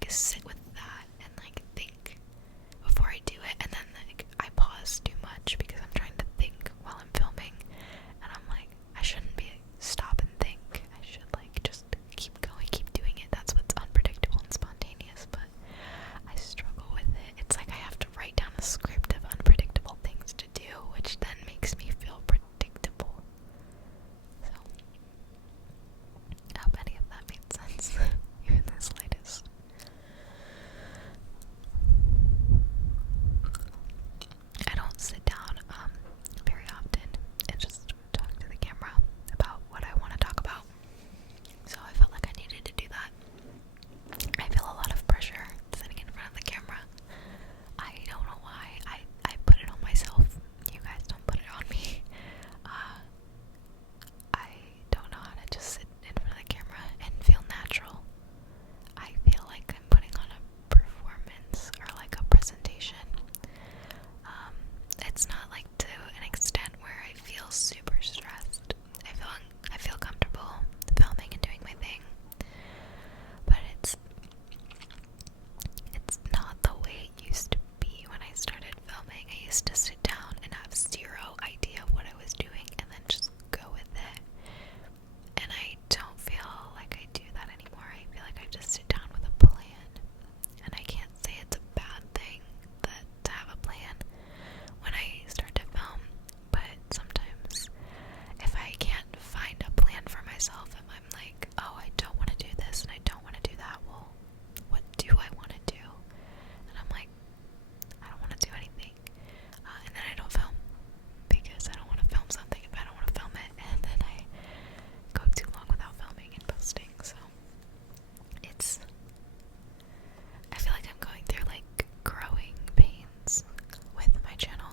like sit with that and like think before I do it, and then like I pause too much because I'm trying to think while I'm filming, and I'm like, I shouldn't be stop and think. I should like just keep going, keep doing it. That's what's unpredictable and spontaneous, but I struggle with it. It's like I have to write down a script of unpredictable things to do, which then makes me feel predictable. So I hope any of that made sense, even the slightest. I don't sit down very often and just talk to the camera about what I want to talk about. So I felt like I needed to do that. I feel a lot of pressure sitting in front of the camera. I don't know why. I put it on myself. You guys don't put it on me. I don't know how to just sit in front of the camera and feel natural. I feel like I'm putting on a performance or like a presentation. It's not like to an extent where I feel super stressed. I feel comfortable filming and doing my thing, but it's not the way it used to be when I started filming. I used to sit down and have zero idea of what I was doing and then just go with it. And I don't feel like I do that anymore. I feel like I just sit down with a plan. And I can't say it's a bad thing to have a plan when I start to film, but sometimes if I can't find a plan for myself, if I'm like, oh, I don't want to do this and I don't want to do that, well, what do I want to do? And I'm like, I don't want to do anything. And then I don't film because I don't want to film something if I don't want to film it, and then I go too long without filming and posting. So I feel like I'm going through like growing pains with my channel,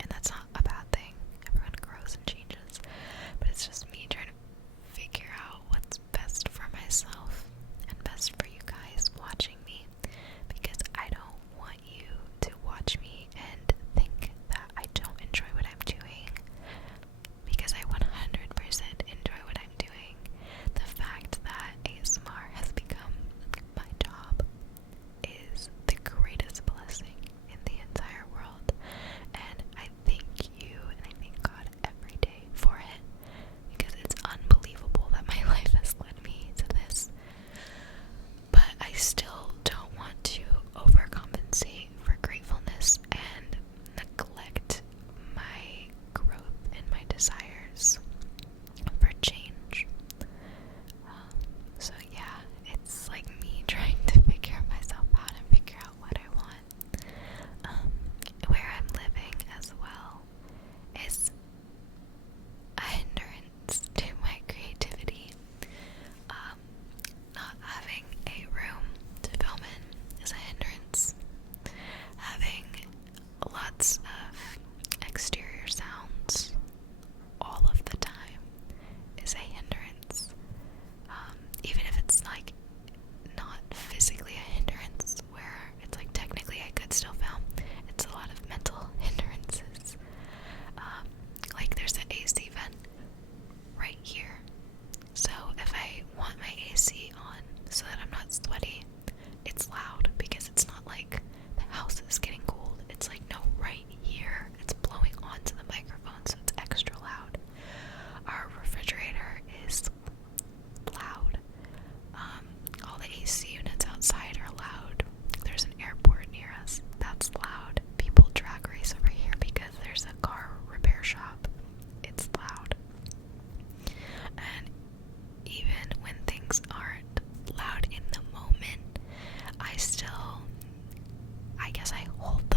and that's not a bad thing. Everyone grows and changes, but it's just me trying to figure out what's best for myself and best for you guys watching me, because I don't want you to watch me and think that I don't enjoy what I'm doing, because I 100% enjoy what I'm doing. The fact that ASMR has become my job is the greatest blessing in the entire world, and I thank you and I thank God every day for it, because it's unbelievable that my life has led me to this. But I still don't want to overcompensate for gratefulness and neglect my growth and my desires for change. So yeah, it's like me trying to figure myself out and figure out what I want. Where I'm living as well is a hindrance to my creativity. Not having a room to film in is a hindrance. Having lots of exterior sounds all of the time is a hindrance. Even if it's like not physically a hindrance, where it's like technically I could still film, it's a lot of mental hindrances. Like there's an AC vent right here, so if I want my AC on so that I'm not sweaty, it's loud because it's not like the house is getting cold. It's like, no, right here it's blowing onto the microphone, so it's extra loud. Our refrigerator is loud. All the AC units outside are loud. There's an airport near us, that's loud. People drag race over here because there's a car repair shop. It's loud. And even when things aren't loud in the moment, I guess I hold